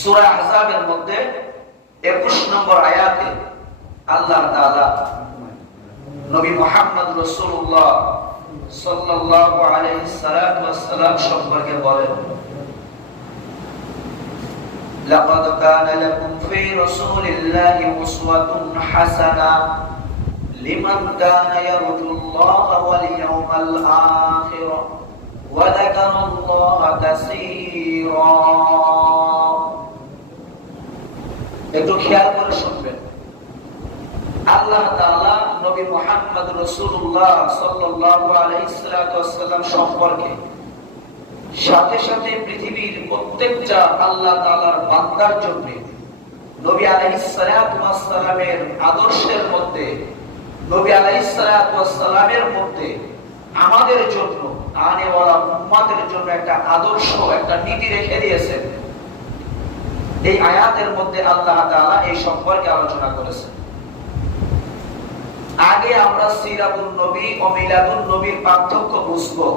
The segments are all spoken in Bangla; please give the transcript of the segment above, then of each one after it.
সূরা আহজাবের মধ্যে 21 নম্বর আয়াতে আল্লাহ তাআলা নবী মুহাম্মদ রাসূলুল্লাহ সাল্লাল্লাহু আলাইহি সাল্লাম সম্পর্কে বলেন, লাকাদ কানা লাকুম ফি রাসূলিল্লাহি উসওয়াতুন হাসানা লিমান কানা ইয়ারজুল্লাহা ওয়াল ইয়াওমাল আখির ওয়া যাকারাল্লাহা কাসীরা। একটু খেয়াল করে শুনবেন। আল্লাহ তাআলা নবী মুহাম্মদ রাসূলুল্লাহ সাল্লাল্লাহু আলাইহি সাল্লাম সম্পর্কে সাথে সাথে পৃথিবীর প্রত্যেকটা আল্লাহ তাআলার বান্দার জন্য নবী আলাইহিস সালামের আদর্শের মধ্যে, নবী আলাইহিস সালামের মধ্যে আমাদের জন্য, আনেওয়ালা উম্মতের জন্য একটা আদর্শ, একটা নীতি রেখে দিয়েছেন। এই আয়াতের মধ্যে আল্লাহ তাআলা এই সম্পর্কে আলোচনা করেছেন। আগে আমরা সিরাতুন নবী ও মিলাদুন নবীর পার্থক্য বুঝবো,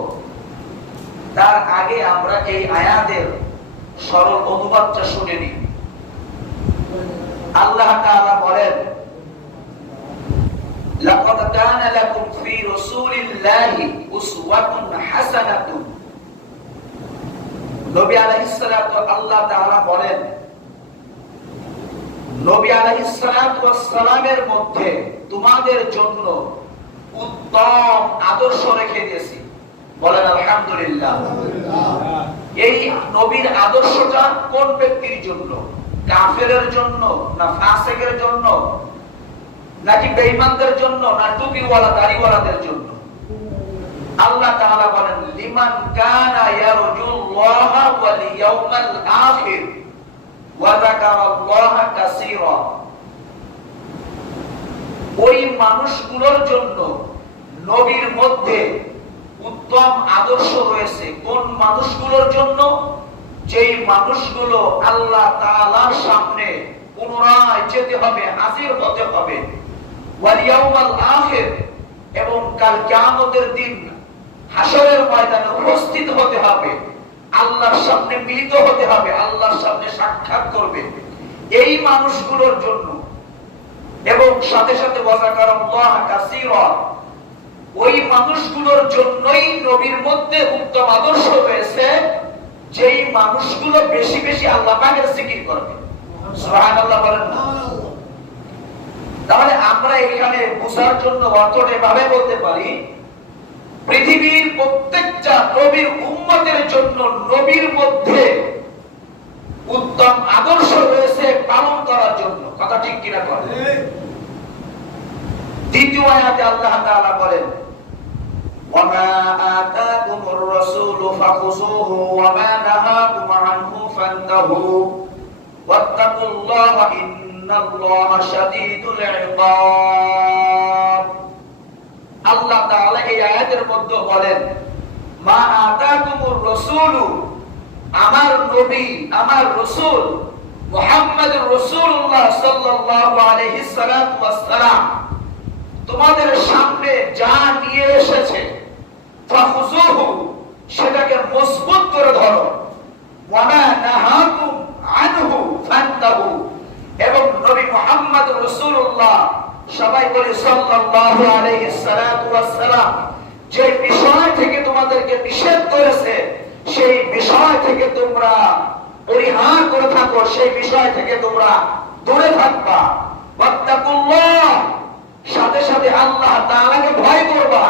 তার আগে আমরা এই আয়াতের সরল অনুবাদটা শুনে নিই। আল্লাহ তাআলা বলেন, লাকাদ কানা লাকুম ফি রাসূলিল্লাহি উসওয়াতুন হাসানাতুন। নবী আলাইহিস সালাতু আল্লাহ তাআলা বলেন, নবী আলাইহিস সালাতু ওয়াস সালামের মধ্যে তোমাদের জন্য উত্তম আদর্শ রেখে দিয়েছি। বলেন আলহামদুলিল্লাহ। এই নবীর আদর্শটা কোন ব্যক্তির জন্য? কাফেরের জন্য, না ফাসিকের জন্য, নাকি বেঈমানদের জন্য, না টুপিওয়ালা দাড়িওয়ালাদের জন্য? আল্লাহ তাআলা বলেন, লিমান কানা ইয়ারজুল্লাহা ওয়াল ইয়াউমাল আখির ওয়া যাকারাল্লাহা কাসীরা। ওই মানুষগুলোর জন্য নবীর মধ্যে উত্তম আদর্শ রয়েছে। কোন মানুষগুলোর জন্য? যেই মানুষগুলো আল্লাহ তাআলার সামনে পুনরায় যেতে হবে, হাজির হতে হবে, ওয়াল ইয়াউমাল আখির, এবং কাল কিয়ামতের দিন হাসরের ময়দানে উপস্থিত হতে হবে, আল্লাহর সামনে মিলিত হতে হবে, আল্লাহর সামনে সাক্ষাৎ করবে। এই মানুষগুলোর জন্য, এবং সাথে সাথে ওয়া যাকারাল্লাহা কাসীরা, ওই মানুষগুলোর জন্যই নবীর মধ্যে উত্তম আদর্শ রয়েছে, যেই মানুষগুলো বেশি বেশি আল্লাহ পাকের জিকির করবে। সুবহানাল্লাহ বলেন না? তাহলে আমরা এখানে বুঝার জন্য অর্থটা এভাবে বলতে পারি, পৃথিবীর প্রত্যেকটা নবীর উম্মতের জন্য নবীর মধ্যে উত্তম আদর্শ রয়েছে পালন করার জন্য। কথা ঠিক কিনা বলেন? দ্বিতীয় আয়াতে আল্লাহ তাআলা বলেন, ওয়ামা আতাকুমুর রাসূলু ফাখুযুহু ওয়ামা নাহাকুম আনহু ফান্তাহু ওয়াত্তাকুল্লাহা ইন্নাল্লাহা শাদীদুল ইকাব। আল্লাহ তাআলা এই আয়াতের মধ্যে বলেন, মা আতাকুমুর রাসূলু, আমার নবী, আমার রাসূল মুহাম্মদুর রাসূলুল্লাহ সাল্লাল্লাহু আলাইহি সাল্লাম তোমাদের সামনে যা নিয়ে এসেছে, ফাখুযুহু, সেটাকে মজবুত করে ধরো, ওয়ামা নাহাকুম আনহু ফান্তাহু, এবং নবী মুহাম্মদ রাসূলুল্লাহ, সবাই বলি সাল্লাল্লাহু আলাইহি সাল্লাম, যে বিষয় থেকে তোমাদেরকে নিষেধ করেছে, সেই বিষয় থেকে তোমরা পরিহার করে থাকো, সেই বিষয় থেকে তোমরা দূরে থাকবা। ওয়াত্তাকুল্লাহ, সাথে সাথে আল্লাহ তাআলাকে ভয় করবা।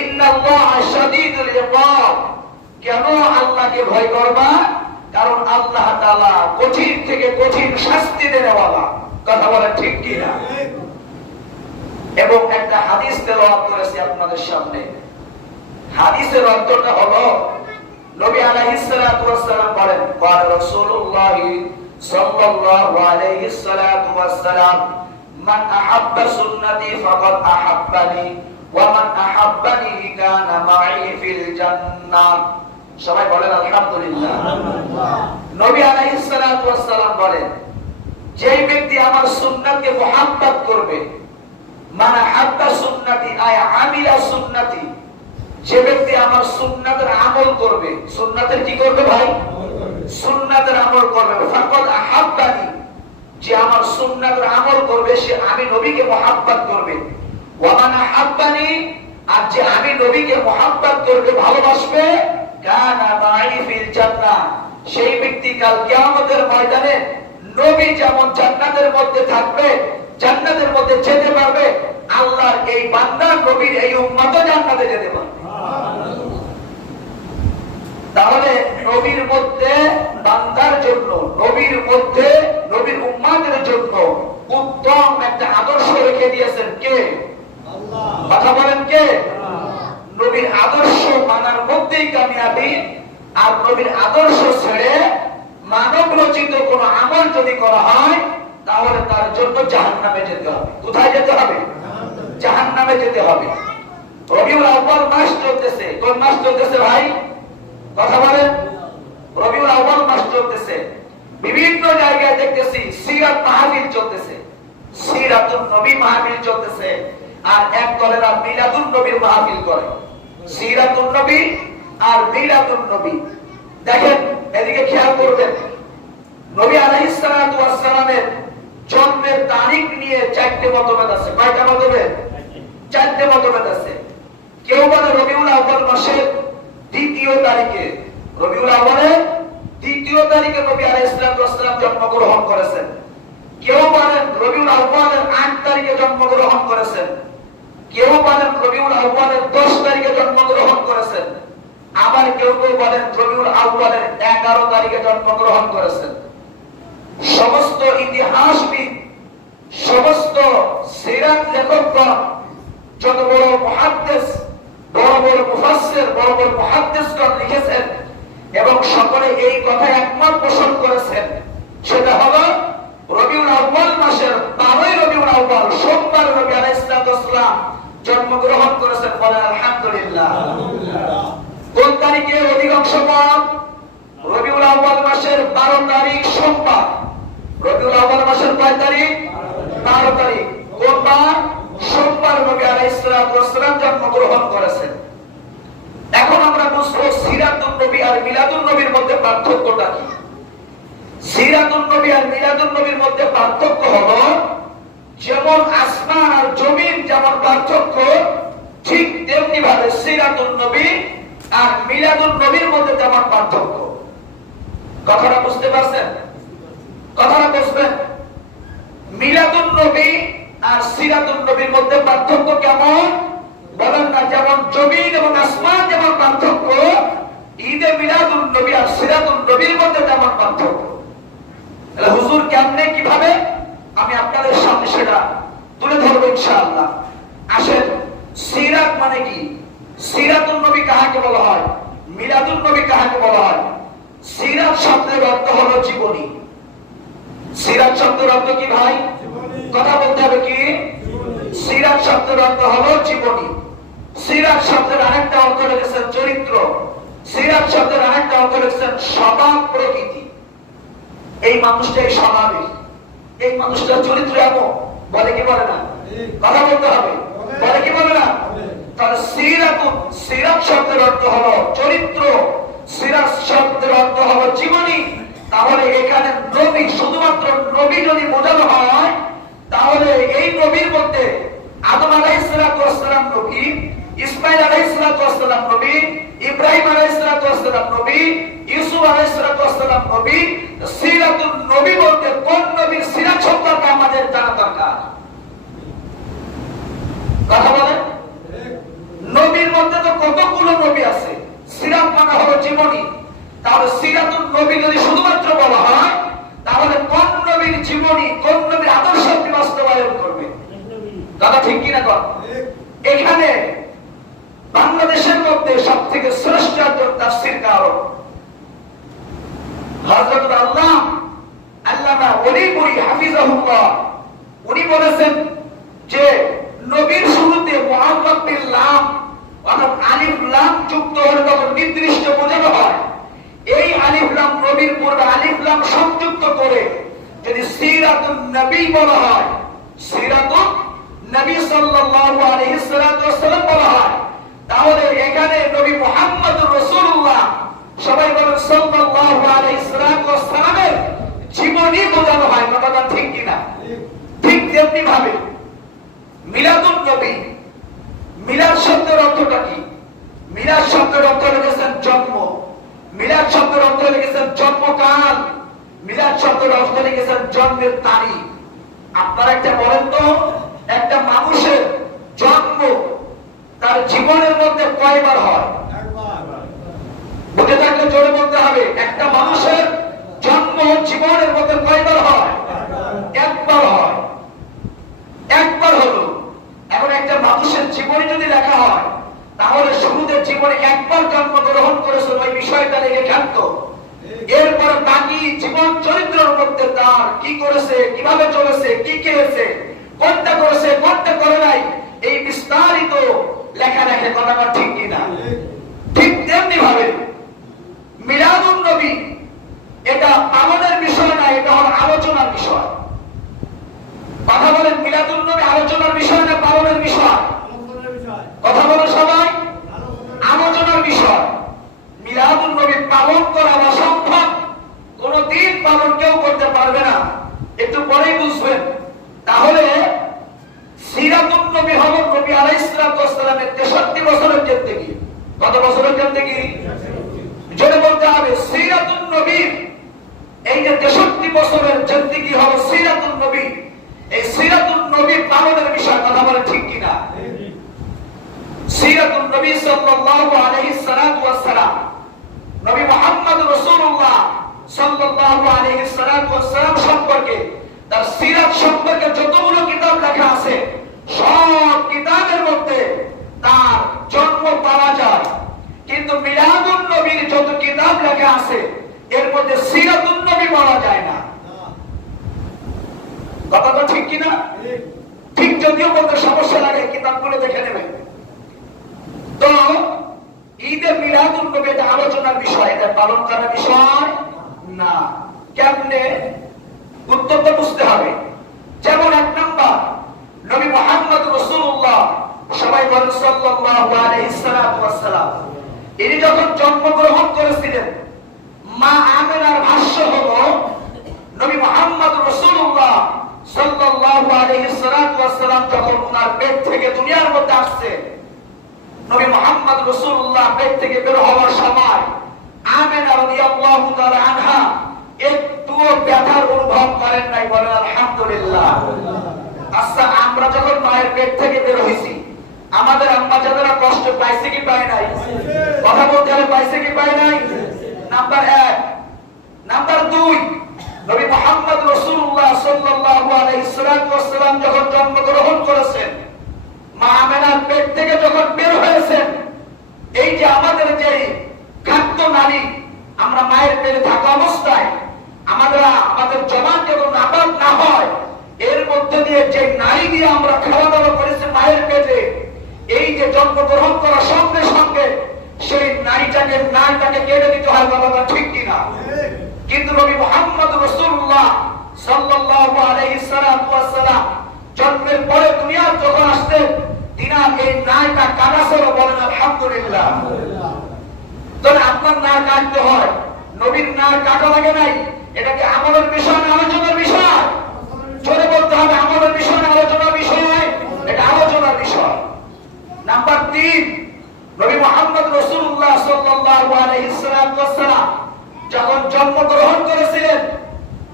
ইন্নাল্লাহা শাদীদুল ইকাব, কেন আল্লাহকে ভয় করবা? কারণ আল্লাহ তাআলা কঠিন থেকে কঠিন শাস্তি দেনেওয়ালা। কথা বলেন ঠিক কি না? এবং একটা হাদিস তেলাওয়াত করেছি আপনাদের সামনে। হাদিসের অর্থটা হলো, নবী আলাইহিস সালাতু ওয়াস সালাম বলেন, ক্বাল রাসূলুল্লাহ সাল্লাল্লাহু আলাইহি সালাতু ওয়াস সালাম, মান আহাব্বা সুন্নতি ফাকাদ আহাব্বানি ওয়া মান আহাব্বানি কানা মাই ফিল জান্নাহ। সবাই বলেন আলহামদুলিল্লাহ। নবী আলাইহিস সালাতু ওয়াস সালাম বলেন, যেই ব্যক্তি আমার সুন্নাতকে মুহাব্বত করবে, মানে হাব্বা সুন্নতি আয় আমিলা সুন্নতি, যে ব্যক্তি আমার সুন্নাতের আমল করবে। সুন্নাতের কি করবে ভাই? সুন্নাতের আমল আমল করবে, ফাকাদ আহাব্বানি, যে আমার সুন্নাতের আমল করবে সে আমি নবীকে মহব্বত করবে। ওয়া মান আহাব্বানি, আর যে আমি নবীকে মহব্বত করবে, ভালোবাসবে, কানা মাই ফিল জান্নাহ, সেই ব্যক্তি কাল কিয়ামতের ময়দানে নবী যেমন জান্নাতের মধ্যে থাকবে, জান্নাতের মধ্যে যেতে পারবে, আল্লাহর এই বান্দা নবীর এই উম্মতও জান্নাতে যেতে পারবে। তাহলে নবীর মধ্যে বান্দার জন্য, নবীর মধ্যে নবীর উম্মতের জন্য উত্তম একটা আদর্শ রেখে দিয়েছেন কে? আল্লাহ। কথা বলেন কে? নবীর আদর্শ মানার মধ্যেই কামিয়াবি। আর নবীর আদর্শ ছেড়ে মানব রচিত কোন আমল যদি করা হয় তাহলে তার জন্য জাহান্নামে যেতে হবে। কোথায় যেতে হবে? জাহান্নামে যেতে হবে। রবিউল আউয়াল মাস চলতেছে। কোন মাস চলতেছে ভাই? কথা বলেন। রবিউল আউয়াল মাস চলতেছে। বিভিন্ন জায়গায় দেখতেছি সিরাত মাহফিল চলতেছে, সিরাতুন নবী মাহফিল চলতেছে। আর এক দলেরা মিলাদুন নবীর মাহফিল করে। সিরাতুন নবী আর মিলাদুন নবী, দেখেন এদিকে খেয়াল করবেন। নবী আলাইহিস সালাতু ওয়াস সালামের জন্মের তারিখ নিয়ে চারটি মতভেদ আছে। কয়টা মতভেদ? চারটি মতভেদ আছে। কেউ বলে রবিউল আউয়াল মাসের দ্বিতীয় তারিখে, রবিউল আউয়ালের দ্বিতীয় তারিখে নবী আলাইহিস সালাতু ওয়াস সালাম জন্মগ্রহণ করেছেন। কেউ বলেন রবিউল আউয়ালের 8 তারিখে জন্মগ্রহণ করেছেন। কেউ বলেন রবিউল আউয়ালের 10 তারিখে জন্মগ্রহণ করেছেন। আবার কেউ কেউ বলেন রবিউল আউয়ালের 11 তারিখে জন্মগ্রহণ করেছেন। সমস্ত ইতিহাসবিদ, সমস্ত সিরাত লেখকগণ, যত বড় মুহাদ্দিস, বড় বড় মুফাসসির, বড় বড় মুহাদ্দিসগণ লিখেছেন এবং সকলে এই কথা একমত পোষণ করেছেন, সেটা হলো রবিউল আউয়াল মাসের 12ই রবিউল আউয়াল সোমবার নবী আলাইহিস সালাতু ওয়াস সালাম জন্মগ্রহণ করেছেন। বলেন আলহামদুলিল্লাহ। কোন তারিখে? অধিকাংশ মত রবিউল আউয়াল মাসের 12 তারিখ সোমবার। রবিউল আউয়াল মাসের কয় তারিখ? 12 তারিখ। কোন বার? সোমবার নবী আলাইহিস সালাতু ওয়াস সালাম জন্মগ্রহণ করেছেন। এখন আমরা বুঝবো সিরাতুন নবী আর মিলাদুন নবীর মধ্যে পার্থক্যটা কি। সিরাতুন নবী আর মিলাদুন নবীর মধ্যে পার্থক্য হলো, যেমন আসমান আর জমিন যেমন পার্থক্য, ঠিক তেমনি ভাবে সিরাতুন নবী আর মিলাদুন নবীর মধ্যে তেমন পার্থক্য। কথাটা বুঝতে পারছেন? কথাটা বুঝবেন। মিলাদুন নবী আর সিরাতুন নবীর মধ্যে পার্থক্য কেমন বলেন না? যেমন জমিন এবং আসমান যেমন পার্থক্য, ঈদে মিলাদুন নবী আর সিরাতুন নবীর মধ্যে তেমন পার্থক্য। তাহলে হুজুর কেমনে, কিভাবে, আমি আপনাদের সামনে সেটা তুলে ধরবো ইনশাআল্লাহ। আসেন, সিরাত মানে কি? সিরাতুন নবী কাহাকে বলা হয়? মিলাদুন নবী কাহাকে বলা হয়? সিরাত শব্দের অর্থ হলো জীবনী। সিরাত শব্দের অর্থ কি ভাই? কথা বলতে হবে কি? সিরাত শব্দের অর্থ হলো জীবনী। সিরাত শব্দের আরেকটা অর্থ লিখেছেন চরিত্র। সিরাত শব্দের আরেকটা অর্থ লিখেছেন স্বভাব প্রকৃতি। এই মানুষটাই স্বাভাবিক, এই মানুষটার চরিত্র এমন, বলে কি বলে না? কথা বলতে হবে, বলে কি বলে না? তাহলে সিরাতুন, সিরাত শব্দের অর্থ হলো চরিত্র, সিরাত শব্দের অর্থ হলো জীবনী। তাহলে এখানে নবী, শুধুমাত্র নবী যদি বোঝানো হয় তাহলে এই নবীর মধ্যে আদম আলাইহিস সালাতু ওয়াস সালাম নবী, ইসমাঈল আলাইহিস সালাতু ওয়াস সালাম নবী, ইব্রাহিম আলাইহিস সালাতু ওয়াস সালাম নবী, ইউসুফ আলাইহিস সালাতু ওয়াস সালাম নবী। সিরাতুন নবী বলতে কোন নবীর সিরাত সম্পর্কে আমাদের জানা দরকার? কথা বলেন। নবীর মধ্যে তো কতগুলো নবী আছে, সিরাত মানে হলো জীবনী। তাহলে সিরাতুন নবী যদি শুধুমাত্র বলা হয় তাহলে কোন নবীর জীবনী, কোন নবীর আদর্শ আপনি বাস্তবায়ন করবে? কথা ঠিক কিনা কর? এখানে বাংলাদেশের মধ্যে সবথেকে শ্রেষ্ঠ একজন তাফসীরকার হযরত আল্লামা ওলিপুরি হাফিজাহুল্লাহ, উনি বলেছেন যে নবীর শুরুতে মুহাম্মদ বিন লাম অর্থাৎ আলিফ লাম যুক্ত হলে তখন নির্দিষ্ট বোঝানো হয়। এই আলিফ লাম নবীর পূর্বে আলিফ লাম সংযুক্ত করে যদি সিরাতুন নবী বলা হয়, সিরাতুন নবী সাল্লাল্লাহু আলাইহি ওয়াসাল্লাম বলা হয়, তাহলে এখানে নবী মুহাম্মদুর রাসূলুল্লাহ, সবাই বলেন সাল্লাল্লাহু আলাইহি ওয়াসাল্লামের জীবনই বোঝানো হয়, কথাটা ঠিক কিনা? ঠিক তেমনি ভাবে মিলাদুন নবী, মিলাদ শব্দের অর্থটা কি? মিলাদ শব্দের অর্থ লিখেছেন জন্ম, মিলাদ শব্দের অর্থ লিখেছেন জন্মকাল, মিলাদ শব্দের অর্থ লিখেছেন জন্মের তারিখ। আপনারা একটা বলেন তো, একটা মানুষের জন্ম তার জীবনের মধ্যে কয়বার হয়? বুঝে থাকলে জোরে বলতে হবে, একটা মানুষের জন্ম জীবনের মধ্যে কয়বার হয়? একবার হয়, একবার হলো। এখন একটা মানুষের জীবনে যদি লেখা হয়, তাহলে শুরুতে জীবনে একবার জন্মগ্রহণ করেছে ওই বিষয়টা লিখে থাকতো। এরপর বাকি জীবন চরিত্রের মধ্যে তার কি করেছে, কিভাবে চলেছে, কি খেয়েছে, কোনটা করেছে, কোনটা করে নাই, এই বিস্তারিত লেখা রেখে, কথাটা ঠিক কিনা? ঠিক তেমনি ভাবে মিলাদুন নবী এটা পালনের বিষয় না, এটা হল আলোচনার বিষয়। কথা বলেন, মিলাদুন নবী আলোচনার বিষয় না পালনের বিষয়? কথা বলেন সবাই, আলোচনার বিষয়। মিলাদুন নবী পালন করা অসম্ভব, কোনদিন পালন কেউ করতে পারবে না, একটু পরেই বুঝবেন। তাহলে সিরাতুন নবী হল নবী আলাইহিস সালামের 63 বছরের জিন্দেগি। কত বছরের জিন্দেগি? জেনে বলতে হবে, সিরাতুন নবীর এই যে 63 বছরের জিন্দেগি হল সিরাতুন নবী। এই সিরাতুন নবী পালনের বিষয়, কথা বলে ঠিক কিনা? সিরাতুন নবী সাল্লাল্লাহু আলাইহি সাল্লাম, নবী মুহাম্মদ রাসূলুল্লাহ সাল্লাল্লাহু আলাইহি সাল্লাম সম্পর্কে, তার সিরাত সম্পর্কে যতগুলো কিতাব লেখা আছে, সব কিতাবের মধ্যে তার জন্ম পাওয়া যায়। কিন্তু মিলাদুন নবীর যত কিতাব লেখা আছে, এর মধ্যে সিরাতুন নবী পাওয়া যায় না। কথাটা ঠিক কিনা? ঠিক, যদিও বলতে সমস্যা লাগে, কিতাবগুলো দেখে নেবেন। তো ঈদে মিলাদুন নবী এটা আলোচনার বিষয়, এটা পালন করার বিষয় না। কেমনে? উত্তর তো বুঝতে হবে। যেমন এক নাম্বার, নবী মুহাম্মদ রাসূলুল্লাহ, সবাই বলেন সাল্লাল্লাহু আলাইহি সাল্লাম, ইনি যখন জন্মগ্রহণ করেছিলেন, মা আমেনার ভাষ্য হলো, নবী মুহাম্মদ রাসূলুল্লাহ সাল্লাল্লাহু আলাইহি সাল্লাম যখন ওনার পেট থেকে দুনিয়ার মধ্যে আসছে, নবী মুহাম্মদ রাসূলুল্লাহ পেট থেকে বের হওয়ার সময় আমেনা রাদিয়াল্লাহু তাআলা আনহা একটুও ব্যথার অনুভব করেন নাই। বলেন আলহামদুলিল্লাহ। আচ্ছা, আমরা যখন মায়ের পেট থেকে বের হইছি, আমাদের আম্মা যারা কষ্ট পাইছে কি পায় নাই? কথা বলতে হবে, পাইছে কি পায় নাই? নাম্বার 1। নাম্বার 2, নবী মুহাম্মদ রাসূলুল্লাহ সাল্লাল্লাহু আলাইহি সাল্লাম যখন জন্মগ্রহণ করেছেন, মা আমেনার পেট থেকে যখন বের হয়েছেন, এই যে আমাদের যে খাদ্য নালী, আমরা মায়ের পেটে থাকা অবস্থায় আমাদের জবান যখন নাবাদ না হয়, এর মধ্যে দিয়ে যে নারী দিয়ে আমরা খাওয়া দাওয়া করেছি মায়ের পেটে, এই যে জন্মগ্রহণ করার সঙ্গে সঙ্গে সেই নারীটাকে কেটে দিতে হয়। বাবা ঠিক কিনা? কিন্তু নবী মুহাম্মদ রাসূলুল্লাহ সাল্লাল্লাহু আলাইহি সাল্লাম জন্মের পরে দুনিয়ার যখন আসতেন, তিনার এই নারীটা কাটা ছিল। বলেন আলহামদুলিল্লাহ। তাহলে আপনার নার কাটতে হয়, নবীর নার কাটা লাগে নাই। এটাকে আমলের বিষয় না আলোচনার বিষয়? জোরে বলতে হবে, আমলের বিষয় না আলোচনার বিষয়? এটা আলোচনার বিষয়। নাম্বার 3, নবী মুহাম্মদ রাসূলুল্লাহ সাল্লাল্লাহু আলাইহি সাল্লাম যখন জন্মগ্রহণ করেছিলেন,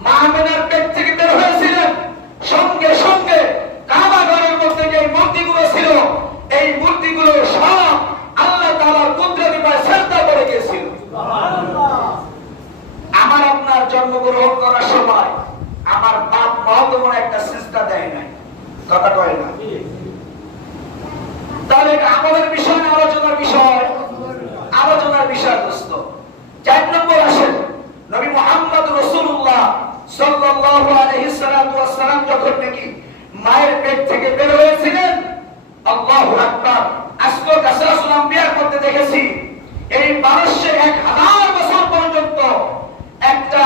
মা আমেনার পেট থেকে বের হয়েছিলেন, সঙ্গে সঙ্গে কাবা ঘরের মধ্যে যে মূর্তিগুলো ছিল, এই মূর্তিগুলো সব আল্লাহ তাআলার কুদরতি পায়ে সিজদা করে গিয়েছিল। আমার আপনার জন্মগ্রহণ করার সময় আমার বাপ মাও তেমন একটা সিজদা দেয় নাই, কথা কয় না। তাহলে এটা আমলের বিষয় না আলোচনার বিষয়? আলোচনার বিষয় দোস্ত। 4 নম্বর আসেন, নবী মুহাম্মদ রাসূলুল্লাহ সাল্লাল্লাহু আলাইহি সাল্লাম যখন নাকি মায়ের পেট থেকে বের হয়েছিলেন, আল্লাহু আকবার, আজকে কাসরাতুল আম্বিয়ার মধ্যে দেখেছি এই 121000 বছর পর্যন্ত একটা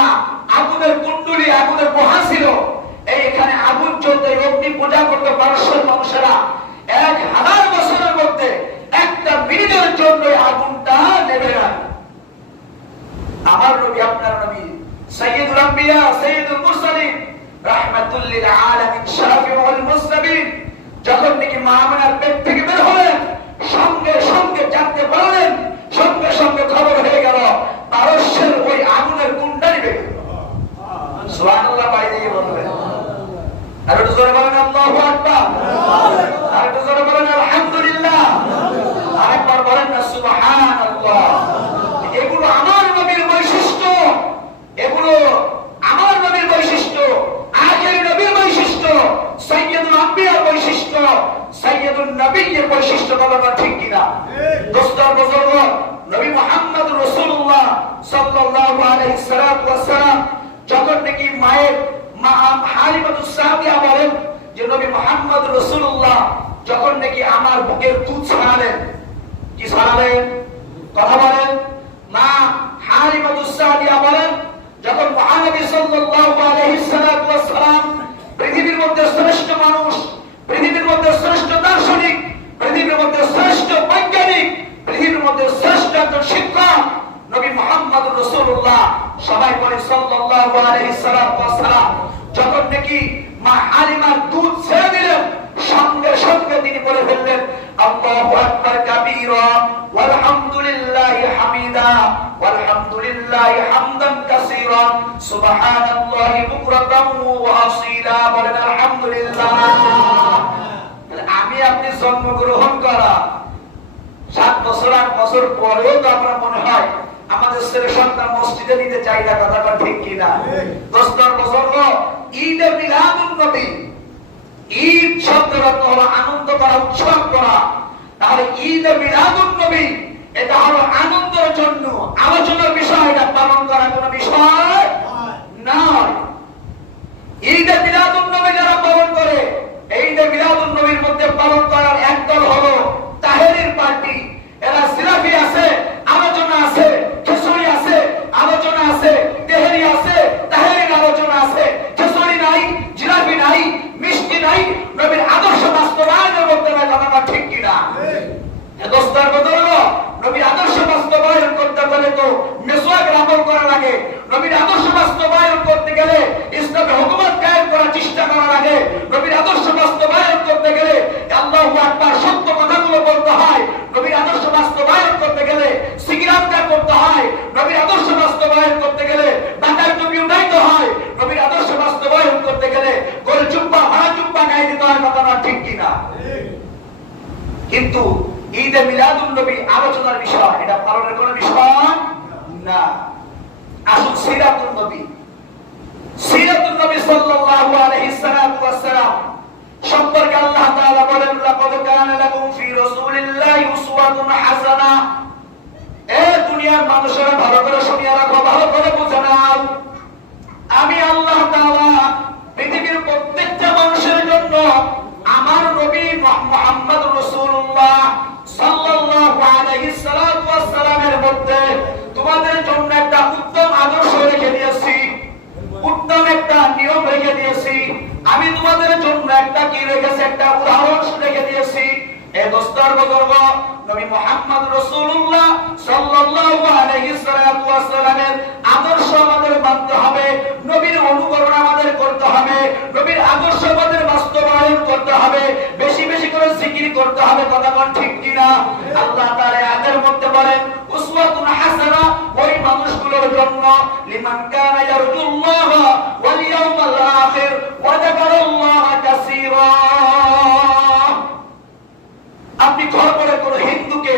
আগুনের কুণ্ডলী, আগুনের পোহা ছিল। এখানে আগুন জ্বলতে, অগ্নি পূজা করতে 1200 মানুষেরা 1000 বছরের মধ্যে একটা মিনিটের জন্য আগুনটা নেবে না। আমার নবী, আপনার নবী সাইয়্যিদুল আম্বিয়া সাইয়্যিদুল মুরসালিন রাহমাতুল লিল আলামিন শাফিউল মুসলিমিন যখন নাকি মা আমিনার পেট থেকে বের হলেন সঙ্গে সঙ্গে জানতে পারলেন, সঙ্গে সঙ্গে খবর হয়ে গেল পারস্যের ওই আগুনের কুণ্ডালি বের হলো। সুবহানাল্লাহ বাইরে দিয়ে বলবেন, আর একটু জোরে বলেন আল্লাহু আকবার, আর একটু জোরে বলেন আলহামদুলিল্লাহ, আরেকবার বলেন না সুবহানাল্লাহ। এগুলো আমার নবীর বৈশিষ্ট্য, এগুলো আমার নবীর বৈশিষ্ট্য, আখেরি নবীর বৈশিষ্ট্য, সাইয়্যিদুল আম্বিয়ার বৈশিষ্ট্য, সাইয়্যিদুন নবিয়্যের বৈশিষ্ট্য। বলা ঠিক কিনা? দোস্ত বুজুর্গ, নবী মুহাম্মদ রাসূলুল্লাহ সাল্লাল্লাহু আলাইহি ওয়াসাল্লাম যখন নাকি মায়ের মা হালিমাতুস সাদিয়া বলেন যে নবী মুহাম্মদ রাসূলুল্লাহ যখন নাকি আমার বুকের দুধ ছাড়ালেন, কি ছাড়ালেন? কথা বলেন। মা হালিমাতুস সাদিয়া বলেন যখন মহানবী সাল্লাল্লাহু আলাইহি ওয়াসাল্লাম পৃথিবীর মধ্যে শ্রেষ্ঠ মানুষ, পৃথিবীর মধ্যে শ্রেষ্ঠ দার্শনিক, পৃথিবীর মধ্যে শ্রেষ্ঠ বৈজ্ঞানিক, পৃথিবীর মধ্যে শ্রেষ্ঠ একজন শিক্ষক নবী মুহাম্মদ রাসূলুল্লাহ সবাই বলে সাল্লাল্লাহু আলাইহি ওয়াসাল্লাম যখন নাকি মা হালিমার দুধ ছেড়ে দিলেন সঙ্গে সঙ্গে তিনি বলে ফেললেন আল্লাহু আকবার কাবীরা ওয়ালহামদুলিল্লাহি হামিদা ওয়ালহামদুলিল্লাহি হামদান কাসীরান সুবহানাল্লাহি বুকরাতান ওয়া আসীলা। বলেন আলহামদুলিল্লাহ। আমি আপনি জন্মগ্রহণ করা 7 বছর 8 বছর পরেও তো আপনার মনে হয় আমাদের ছেলে সন্তান মসজিদে নিতে চাই না, কথাটা ঠিক কিনা? 10 বছর ঈদে মিলাদুন নবী, ঈদ শব্দের অর্থ হলো আনন্দ করা, উৎসব করা। তাহলে ঈদে মিলাদুন নবী এটা হলো আনন্দের জন্য আলোচনার বিষয়, এটা পালন করার কোনো বিষয় নয়। ঈদে মিলাদুন নবী যারা পালন করে, ঈদে মিলাদুন নবীর মধ্যে পালন করার একদল হলো তাহরির পার্টি। এরা সিরাফি আছে, আলোচনা আছে, খিচুড়ি আছে, আলোচনা আছে, তেহরি আছে, তাহরির আলোচনা আছে, খিচুড়ি নাই, জিলাপি নাই, মিষ্টি নাই, নবীর আদর্শ বাস্তবায়নের মধ্যে না। কথাটা ঠিক কিনা? দোস্তার বদল নবীর আদর্শ বাস্তবায়ন করতে গেলে তো মিসওয়াকের আমল করা লাগে। নবীর আদর্শ বাস্তবায়ন করতে গেলে ইসলামের হুকুমত কায়েম করার চেষ্টা করা লাগে। নবীর আদর্শ বাস্তবায়ন করতে গেলে আল্লাহু আকবার সত্য কথাগুলো বলতে হয়। নবীর আদর্শ বাস্তবায়ন করতে গেলে সিগরাতটা করতে হয়। নবীর আদর্শ বাস্তবায়ন করতে গেলে বাটার টুপি উঠাইতে হয়। নবীর আদর্শ বাস্তবায়ন করতে গেলে গোল জুব্বা ভাড়া জুব্বা গায়ে দিতে হয়। কথাটা ঠিক কিনা? কিন্তু ঈদে মিলাদুন নবী আলোচনার বিষয়, এটা পালনের কোনো বিষয় না। আসুন সিরাতুন নবী, সিরাতুন নবী সাল্লাল্লাহু আলাইহি ওয়াসাল্লাম সম্পর্কে আল্লাহ তাআলা বলেন লাকাদ কানা লাকুম ফি রাসূলিল্লাহি উসওয়াতুন হাসানা। এ দুনিয়ার মানুষেরা ভালো করে শুনিয়া রাখো, ভালো করে বুঝে নাও। আমি আল্লাহ তাআলা পৃথিবীর প্রত্যেকটা মানুষের জন্য আমার নবী মুহাম্মদ রাসূলুল্লাহ সাল্লাল্লাহু আলাইহি ওয়াসাল্লামের মধ্যে তোমাদের জন্য একটা উত্তম আদর্শ রেখে দিয়েছি, উত্তম একটা নিয়ম রেখে দিয়েছি। আমি তোমাদের জন্য একটা কি রেখেছি? একটা উদাহরণ রেখে দিয়েছি। এই দোস্তার বুজুর্গ নবী মুহাম্মদ রাসূলুল্লাহ সাল্লাল্লাহু আলাইহি ওয়াসাল্লামের আদর্শ আমাদের মানতে হবে, নবীর অনুকরণ আমাদের করতে হবে, নবীর আদর্শ আমাদের বাস্তবায়ন করতে হবে, বেশি বেশি করে জিকির করতে হবে। কথা বল ঠিক কিনা? আল্লাহ তাআলা আয়াতের মধ্যে বলেন উসওয়াতুন হাসানা ওই মানুষগুলোর জন্য লিমান কানা ইয়ারজুল্লাহ ওয়াল ইয়াউমাল আখির ওয়া যাকারাল্লাহ কাসীরা। আপনি ঘর করে কোন হিন্দুকে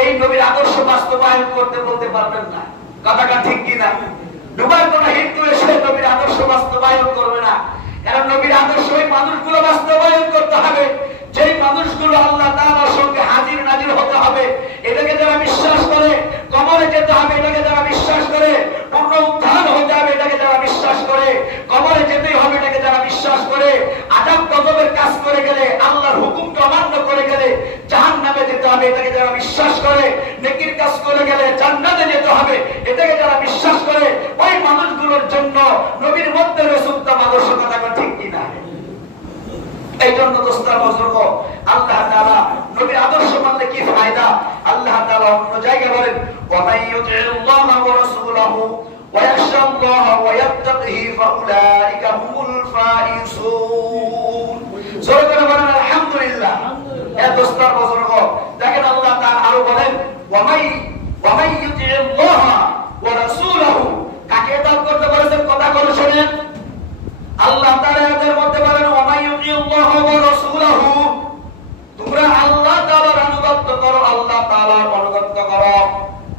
এই নবীর আদর্শ বাস্তবায়ন করতে বলতে পারবেন না। কথাটা ঠিক কিনা? দুবার কোন হিন্দু এসে নবীর আদর্শ বাস্তবায়ন করবে না। কারণ নবীর আদর্শ ওই মানুষগুলো বাস্তবায়ন করতে হবে যেই মানুষগুলো আল্লাহ তাআলার সঙ্গে হাজির নাজির হতে হবে। এটাকে যারা বিশ্বাস করে কবরে যেতে হবে, এটাকে যারা বিশ্বাস করে পূর্ণ উত্থান হতে হবে, এটাকে যারা বিশ্বাস করে কবরে যেতেই হবে, এটাকে যারা বিশ্বাস করে আযাব গজবের কাজ করে গেলে আল্লাহর হুকুমকে অমান্য করে গেলে জাহান্নামে যেতে হবে, এটাকে যারা বিশ্বাস করে নেকির কাজ করে গেলে জান্নাতে যেতে হবে, এটাকে যারা বিশ্বাস করে ওই মানুষগুলোর জন্য নবীর মধ্যে রয়েছে উত্তম আদর্শ। কথা ঠিক কিনা? এই জন্য দোস্তার বুজুর্গ আল্লাহ তাআলা নবীর আদর্শ মানলে কি ফায়দা? আল্লাহ তাআলা অন্য জায়গায় বলেন ওয়া মান ইউতি'ল্লাহা ওয়া রাসূলাহু ويخشى الله ويتقه فأولئك هم الفائزون জোরে করে বলেন আলহামদুলিল্লাহ। এ দোস্তর বুজুর্গ, দেখেন আল্লাহ তাআলা আরো বলেন ওয়ামাই ইউতিল্লাহ ওয়া রাসূলহু, কাকে ইতাআত করতে বলেছেন কথা করে শুনেন। আল্লাহ তাআলা এর মধ্যে বলেন ওয়ামাই ইউতিল্লাহ ওয়া রাসূলহু, তোমরা আল্লাহ তাআলার আনুগত্য করো, আল্লাহ তাআলার অনুগত্য করো,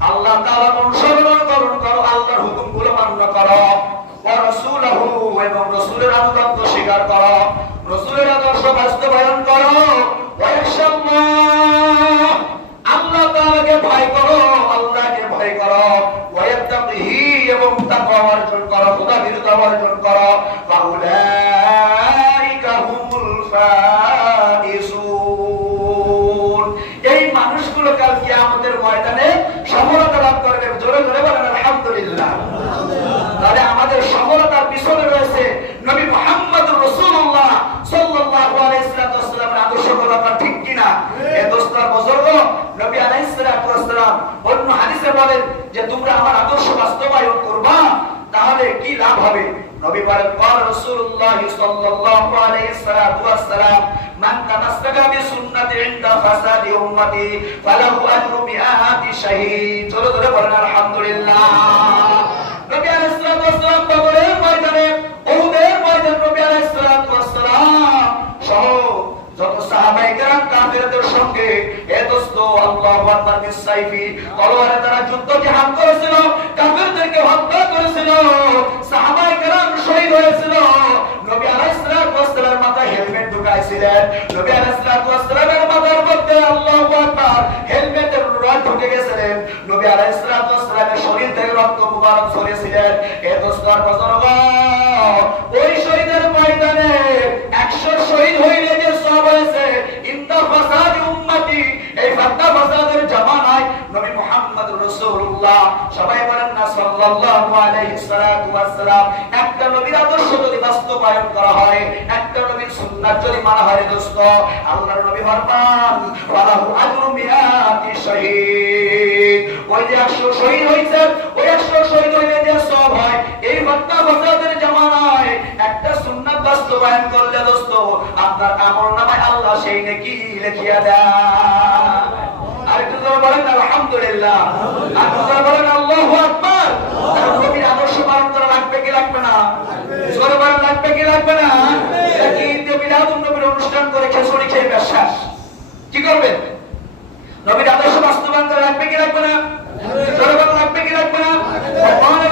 আল্লাহ তাআলার অনুসরণ করো, আল্লাহর হুকুমগুলো মান্য করো। ওয়া রাসূলহু, এবং রাসূলের আনুগত্য স্বীকার করো, রাসূলের আদর্শ বাস্তবায়ন করো। ওয়া ইয়াখশাল্লাহ, আল্লাহ তাআলাকে ভয় করো, আল্লাহকে ভয় করো। ওয়া ইয়াত্তাকিহি, এবং তাকওয়া অর্জন করো, খোদাভীরুতা অর্জন করো। ফাউলাইকা হুমুল ফাইজুন, এই মানুষগুলো কাল কিয়ামতের ময়দানে সফলতা লাভ করবে। জোরে জোরে বলেন আলহামদুলিল্লাহ। তাহলে আমাদের সফলতার পিছনে রয়েছে নবী মুহাম্মদুর রাসূলুল্লাহ সাল্লাল্লাহু আলাইহি ওয়াসাল্লামের আদর্শ, কথা ঠিক কিনা? এ দোস্তর বুজুর্গ, নবী আলাইহিস সালাম অন্য হাদিসে বলেন যে তোমরা আমার আদর্শ বাস্তবায়ন করবা, তাহলে কি লাভ হবে? নবী বলেন قال رسول الله صلى الله عليه وسلم من تمسك بسنتي عند فساد امتي فله اجر 100 شهيد। চলো ধরে বলেন আলহামদুলিল্লাহ। নবী আলাইহিস সালাম বদরের ময়দানে, উহুদের ময়দানে নবী আলাইহিস সালাম সহ যত সাহাবায়ে কেরাম কাফেরদের সঙ্গে এ দোস্ত আল্লাহু আকবার বিসাইফি তলোয়ারে তারা যুদ্ধ জিহাদ করেছিল, কাফেরদেরকে হত্যা করেছিল, সাহাবায়ে কেরাম শহীদ হয়েছিল। নবী আলাইহিস সালামের মাথায় হেলমেট ঢুকাইছিলেন, নবী আলাইহিস সালামের মাথার মধ্যে আল্লাহু আকবার হেলমেটের রড ঢুকে গেছিলেন, নবী আলাইহিস সালামের শরীর থেকে রক্ত মুবারক ঝরেছিলেন। এ দোস্তর বুজুর্গ, ওই শহীদের ময়দানে 100 শহীদ হইলে যে সওয়াব হয়েছে, ইন্দা ফাসাদি উম্মতি, এই ফাসাদের জামানায় নবী মুহাম্মদুর রাসূলুল্লাহ, সবাই বলেন না সাল্লাল্লাহু আলাইহি ওয়াসাল্লাম, একটা নবীর আদর্শ যদি বাস্তবায়ন করা হয়, একটা নবীর সুন্নাত যদি মানা হয় দোস্ত, আল্লাহর নবী ফরমান ফালাহু আজরু 100 শহীদ। ওই যে 100 শহীদ হইছে, ওই 100 শহীদ হইলে যে সওয়াব হয়, এই ফাসাদের জামানায় একটা সুন্নাত বাস্তবায়ন করলে দোস্ত আপনার আমলনামায় আল্লাহ সেই নেকি লিখিয়া দেয়। আর একটু জোরে বলেন আলহামদুলিল্লাহ, আর জোরে বলেন আল্লাহু আকবার। নবীর আদর্শ পালন করা লাগবে কি লাগবে না? জোরে বলেন লাগবে কি লাগবে না? কি ঈদে মিলাদুন নবীর অনুষ্ঠান করে খিচুড়ি খেয়ে বিশ্বাস কি করবেন? নবীর আদর্শ বাস্তবায়ন করা লাগবে কি লাগবে না? জোরে বলেন লাগবে কি লাগবে না?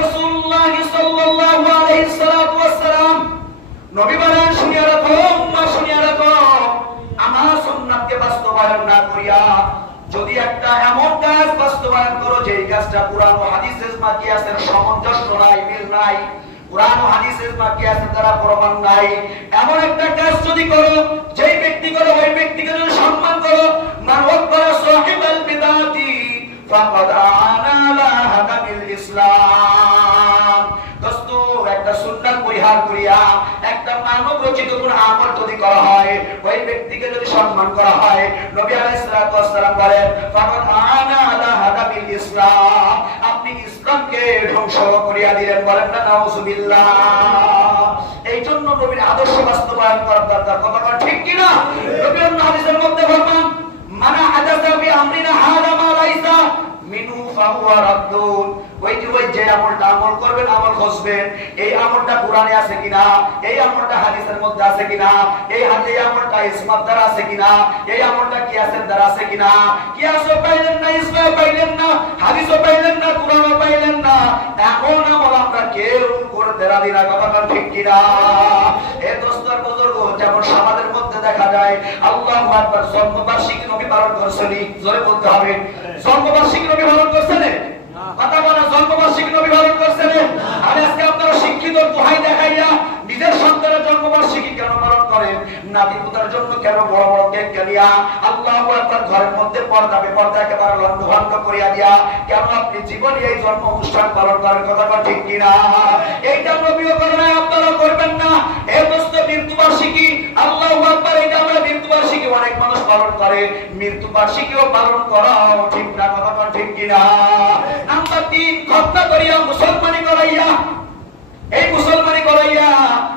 রাসূলুল্লাহ সাল্লাল্লাহু আলাইহি ওয়াসাল্লাম নবী বলেন, শুনিয়া রাখো উম্মাহ, শুনিয়া রাখো, আমার সুন্নাতকে বাস্তবায়ন না করিয়া যদি একটা এমন কাজ বাস্তবায়ন করো যে কাজটা কুরআন ও হাদিসের কিয়াসের সামঞ্জস্য নাই, মিল নাই, কুরআন ও হাদিসের কিয়াসের দ্বারা প্রমাণ নাই, এমন একটা কাজ যদি করো, যেই ব্যক্তি করো ওই ব্যক্তিকে যদি সম্মান করো, মান ওয়াক্কারা সাহিবাল বিদাতি ফাকাদ আনা লা হাদামিল ইসলাম। দোস্ত, একটা সুন্নাত পরিহার করিয়া একটা মানব রচিত কোন আমল যদি করা হয়, ওই ব্যক্তিকে যদি সম্মান করা হয়, নবী আলাইহিস সালাম বলেন ফাকাদ আনা আলা হাদামিল ইসলাম, আপনি ইসলামকে ধ্বংস করিয়া দিলেন। বলেন না নাউজুবিল্লাহ। এই জন্য নবীর আদর্শ বাস্তবায়ন করার দরকার, কথা ঠিক কি না? নবী অন্য হাদিসের মধ্যে বলেন মানা হাদাসা ফি আমরিনা হাদা মা লাইসা মিনহু ফাহুয়া রাদ্দুন। ওই যে আমলটা আমল করবেন, আমল খুঁজবেন, এই আমলটা কোরআনে আছে কিনা, এই আমলটা হাদিসের মধ্যে আছে কিনা, এই আমলটা ইসমাত দ্বারা আছে কিনা, এই আমলটা কিয়াসের দ্বারা আছে কিনা। কিয়াসও পাইলেন না, ইসমা পাইলেন না, হাদিসও পাইলেন না, কোরআনও পাইলেন না, এমন আমল আমরা কেউ করতে রাজি না, কথা ঠিক কিনা? এ দোস্তর বুজুর্গ, যেমন সমাজের মধ্যে দেখা যায় আল্লাহু আকবার, জন্মবার্ষিকী নবী পালন করছেন, জোরে বলতে হবে, জন্মবার্ষিকী নবী পালন করছেন, কথা বলা জন্মবার্ষিকী নবী পালন করছেন। আর আজকে আপনারা শিক্ষিত দোহাই দেখাইয়া নিজের সন্তানের জন্মবার্ষিকী কেন পালন করেন? নাতি পুতার জন্য কেন বড় বড় কেক কিনিয়া, আল্লাহু আকবার, ঘরের মধ্যে পর্দা বেপর্দা একেবারে লন্ডভন্ড করিয়া দিয়া কেন আপনি জীবনে এই জন্ম অনুষ্ঠান পালন করেন? কথা ঠিক কিনা? এইটা নবীও করে নাই, আপনারা করবেন না। এই দোস্ত মৃত্যুবার্ষিকী, আল্লাহু আকবার, এটা আমরা মৃত্যুবার্ষিকী অনেক মানুষ পালন করে, পরে মৃত্যু বার্ষিকীও পালন করাও ঠিক না, কথা ঠিক কিনা? নাম্বার 3, খতনা করিয়া মুসলমানি করাইয়া, এই মুসলমানি করাইয়া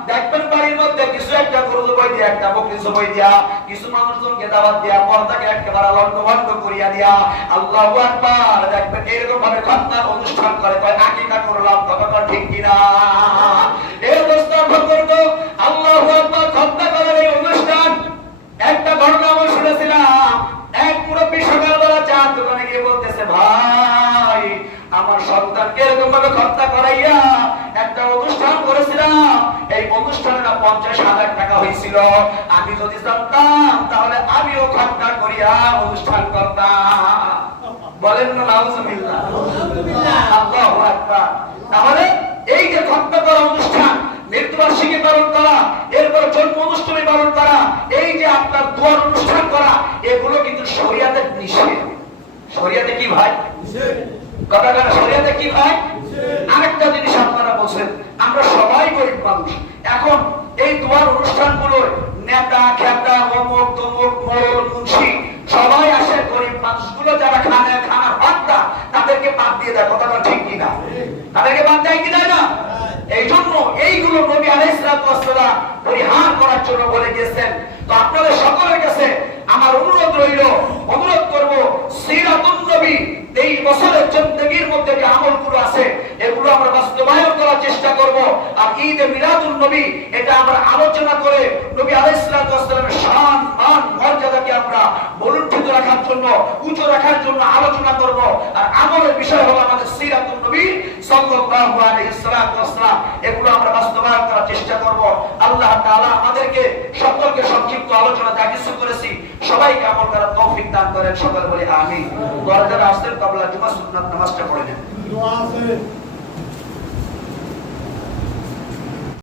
দেখবেন বাড়ির মধ্যে কিছু একটা গরু জবাই দিয়া, একটা বকরি জবাই দিয়া, কিছু মানুষজনকে দাওয়াত দিয়া, পর্দাকে একেবারে লন্ডভন্ড করিয়া দিয়া, আল্লাহু আকবার, দেখবেন এরকম ভাবে খতনার অনুষ্ঠান করে, কয় আকিকা করলাম, কথা ঠিক কিনা? এই দোস্ত ভগত আল্লাহু আকবার, খতনা করার এই অনুষ্ঠান, একটা ঘটনা আমি শুনেছিলাম। এক মুরব্বী সকালবেলা চার দোকানে গিয়ে বলতেছে, ভাই আমার সন্তানকে এরকম ভাবে খতনা করাইয়া একটা অনুষ্ঠান করেছিলাম, এই অনুষ্ঠানে না 50,000 টাকা হয়েছিল, আমি যদি জানতাম তাহলে আমিও খতনা করিয়া অনুষ্ঠান করতাম। বলেন না নাউজুবিল্লাহ, আল্লাহু আকবার। তাহলে এই যে খতনা করা অনুষ্ঠান, মৃত্যুবার্ষিকী পালন করা, এরপর জন্ম অনুষ্ঠানে পালন করা, এই যে আপনার দোয়ার অনুষ্ঠান করা, এগুলো কিন্তু শরীয়তের নিষেধ। শরীয়তে কি ভাই? কথাটা শরীয়তে কি ভাই? আরেকটা জিনিস আপনারা বলছেন, আমরা সবাই গরিব মানুষ, এখন এই দোয়ার অনুষ্ঠানগুলো নেতা খেতা অমুক তমুক মোড়ল মুন্সি সবাই আসে, গরিব মানুষগুলো যারা খানার হকটা তাদেরকে বাদ দিয়ে দেয়, কথাটা ঠিক কিনা? তাদেরকে বাদ দেয় কি দেয় না? এই জন্য এইগুলো নবী আলাইহিস সালাম পরিহার করার জন্য বলে গেছেন। তো আপনাদের সকলের কাছে আমার অনুরোধ রইল, অনুরোধ করব, সিরাতুন নবী 23 বছরের জিন্দেগীর মধ্যে যে আমলগুলো আছে এগুলো আমরা বাস্তবায়ন করার চেষ্টা করব। আর ঈদ মিলাদুন নবী এটা আমরা আলোচনা করে নবী আলাইহিস সালামের শান মান মর্যাদাকে আমরা বলুণ্ঠিত রাখার জন্য, উঁচু রাখার জন্য আলোচনা করব। আর আমলের বিষয় হলো আমাদের সিরাতুন নবী সাল্লাল্লাহু আলাইহি ওয়াসাল্লাম, এগুলো আমরা বাস্তবায়ন করার চেষ্টা করব। আল্লাহ তাআলা আমাদেরকে সকলকে সংক্ষিপ্ত আলোচনা যা কিছু করেছি সবাইকে আমল করার তৌফিক দান করেন, সকলে বলি আমিন। দরজার আসলে কাবলা জুমা সুন্নাত নামাজটা পড়ে নেন।